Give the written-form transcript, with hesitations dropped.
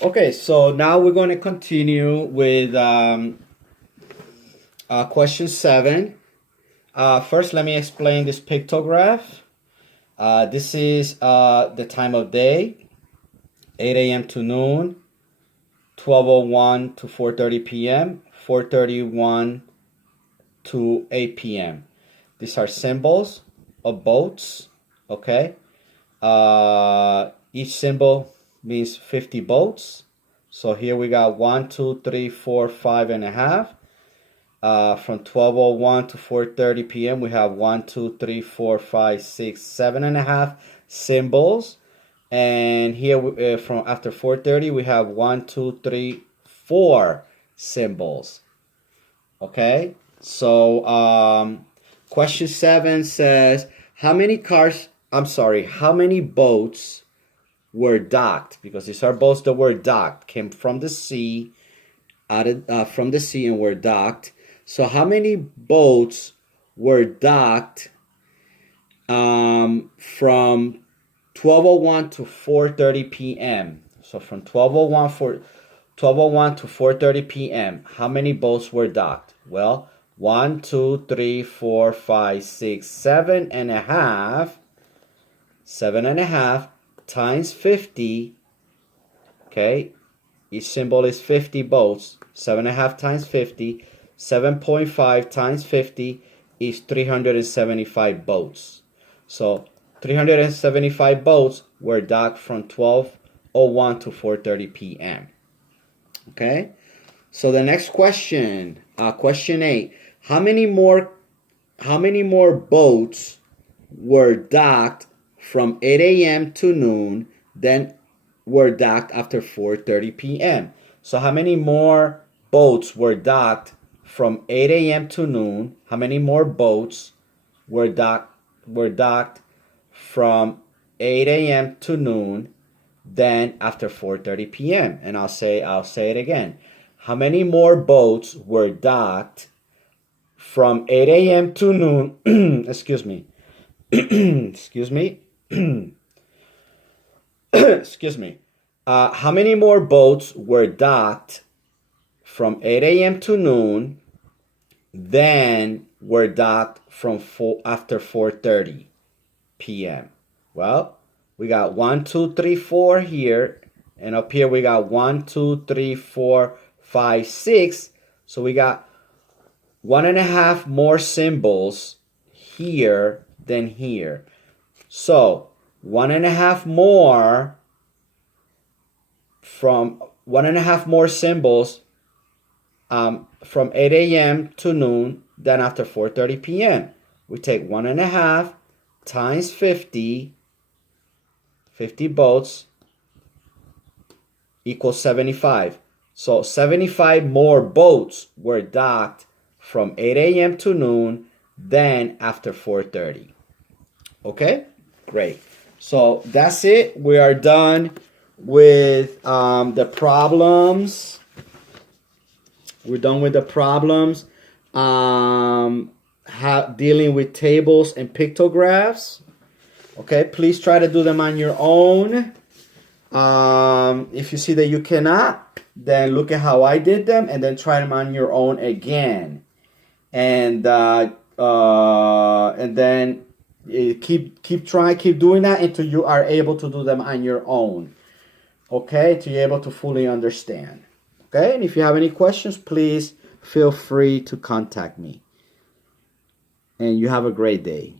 Okay, so now we're going to continue with question 7. First, let me explain this pictograph. This is the time of day, 8 a.m. to noon, 12:01 to 4:30 p.m., 4:31 to 8 p.m. These are symbols of boats, okay? Each symbol means 50 boats. So here we got 1, 2, 3, 4, 5 and a half. From 12:01 to 4:30 p.m. we have 1, 2, 3, 4, 5, 6, 7 and a half symbols. And here from after 4:30 we have 1, 2, 3, 4 symbols. Okay, so question 7 says how many boats were docked, because these are boats that were docked, came from the sea, from the sea and were docked. So how many boats were docked from 12:01 to 4:30 p.m. So from 12:01 to 4:30 p.m. how many boats were docked? Well, 1, 2, 3, 4, 5, 6, 7 and a half. 7 and a half times 50. Okay, each symbol is 50 boats. 7 and a half times 50. 7.5 times 50 is 375 boats. So 375 boats were docked from 12:01 to 4:30 p.m. Okay, so the next question, question 8. How many more boats were docked from 8 a.m. to noon, then were docked after 4:30 p.m.? So how many more boats were docked from 8 a.m. to noon? How many more boats were docked from 8 a.m. to noon, then after 4:30 p.m.? And I'll say it again. How many more boats were docked from 8 a.m. to noon? Excuse me. Excuse me. Excuse me. How many more boats were docked from 8 a.m. to noon, then were docked from after 4:30 p.m.? Well, we got 1, 2, 3, 4 here, and up here we got 1, 2, 3, 4, 5, 6. So we got 1.5 more symbols here than here. So 1.5 more from 1.5 more symbols from 8 a.m. to noon, then after 4:30 p.m. We take 1.5 times 50 boats equals 75. So 75 more boats were docked from 8 a.m. to noon, then after 4:30. Okay, great. So that's it. We are done with the problems. We're done with the problems. Dealing with tables and pictographs. Okay, please try to do them on your own. If you see that you cannot, then look at how I did them and then try them on your own again. And then keep trying, keep doing that until you are able to do them on your own. Okay, till you're able to fully understand. Okay, and if you have any questions, please feel free to contact me. And you have a great day.